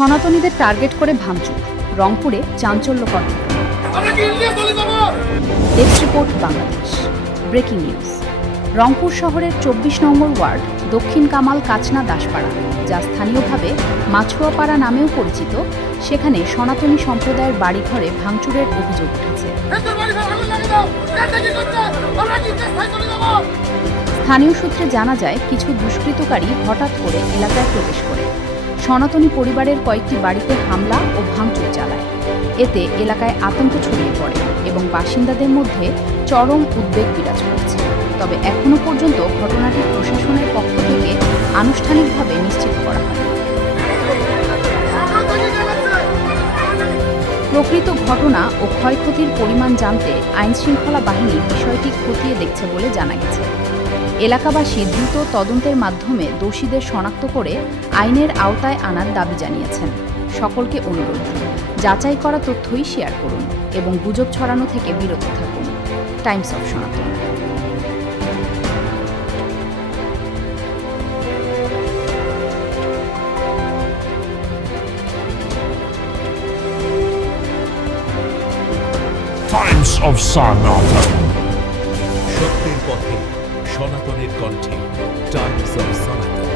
সনাতনীদের টার্গেট করে ভাঙচুর, রংপুরে চাঞ্চল্যকর ঘটনা। Desk report Bangladesh. Breaking news. Rangpur শহরের ২৪ নম্বর ওয়ার্ড দক্ষিণ কামাল কাচনা দাসপাড়া, যা স্থানীয়ভাবে মাছুয়াপাড়া নামেও পরিচিত, সেখানে সনাতনী সম্প্রদায়ের বাড়িঘরে ভাঙচুরের অভিযোগ উঠেছে। স্থানীয় সূত্রে জানা যায়, কিছু দুষ্কৃতকারী হঠাৎ করে এলাকায় প্রবেশ করে সনাতনী পরিবারের কয়েকটি বাড়িতে হামলা ও ভাঙচুর চালায়। এতে এলাকায় আতঙ্ক ছড়িয়ে পড়ে এবং বাসিন্দাদের মধ্যে চরম উদ্বেগ বিরাজ করছে। তবে এখনও পর্যন্ত ঘটনাটি প্রশাসনের পক্ষ থেকে আনুষ্ঠানিকভাবে নিশ্চিত করা হয়নি। প্রকৃত ঘটনা ও ক্ষয়ক্ষতির পরিমাণ জানতে আইনশৃঙ্খলা বাহিনী বিষয়টি খতিয়ে দেখছে বলে জানা গেছে। এলাকাবাসী দ্রুত তদন্তের মাধ্যমে দোষীদের শনাক্ত করে আইনের আওতায় আনার দাবি জানিয়েছেন। সকলকে অনুরোধ, যাচাই করা তথ্যই শেয়ার করুন এবং গুজব ছড়ানো থেকে বিরত থাকুন। টাইমস অফ সনাতন। Times of Sanatan. সত্যের পথে সনাতনের কণ্ঠে টাইমস অফ সনাতন।